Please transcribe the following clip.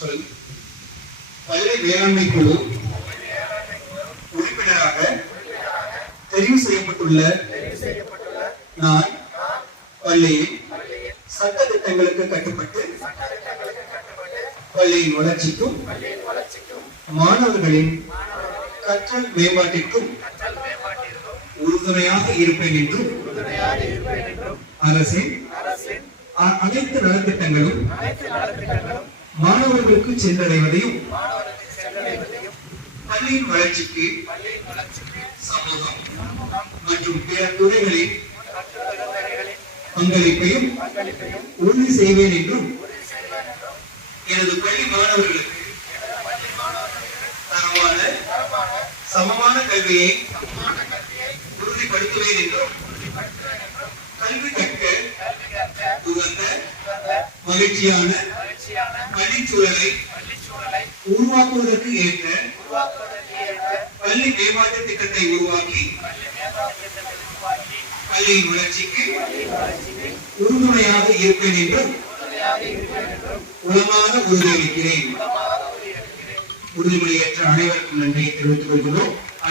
பள்ளி மேலாண்மை குழு உறுப்பினராக தெரிவு செய்யப்பட்டுள்ள நான் பள்ளியில் சட்ட திட்டங்களுக்கு கட்டுப்பட்டு பள்ளியின் வளர்ச்சிக்கும் மாணவர்களின் கற்றல் மேம்பாட்டிற்கும் உறுதுணையாக இருப்பேன் என்றும் அரசின் அனைத்து நலத்திட்டங்களும் மாணவர்களுக்கு சென்றடைவதையும் பள்ளியின் வளர்ச்சிக்கு சமூகம் மற்றும் பிற துறைகளின் பங்களிப்பையும் உறுதி செய்வேன் என்றும் எனது பள்ளி மாணவர்களுக்கு தரமான சமமான கல்வியை உறுதிப்படுத்துவேன் என்றும் கல்வி கற்க உகந்த மகிழ்ச்சியான பள்ளிச்சூழலை உருவாக்குவதற்கு ஏற்ற பள்ளி மேம்பாட்டு திட்டத்தை உருவாக்கி பள்ளியின் வளர்ச்சிக்கு உறுதுணையாக இருப்பேன் என்றும் உளமான உறுதியளிக்கிறேன். உறுதிமொழியேற்ற அனைவருக்கும் நன்றியை தெரிவித்துக் கொள்கிறோம்.